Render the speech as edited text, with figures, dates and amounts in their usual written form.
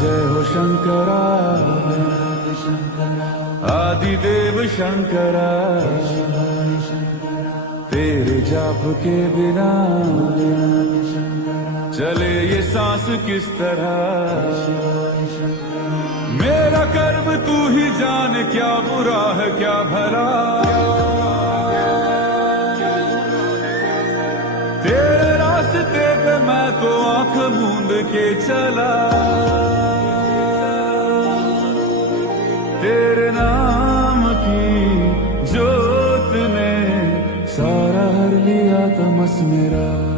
जय हो शंकरा आदिदेव शंकरा तेरे जाप के बिना चले ये सांस किस तरह मेरा कर्म तू ही जाने क्या बुरा है क्या भला तेरे रास्ते पे मैं तो आंख मूंद के चला तेरे नाम की जोत ने सारा हर लिया तमस मेरा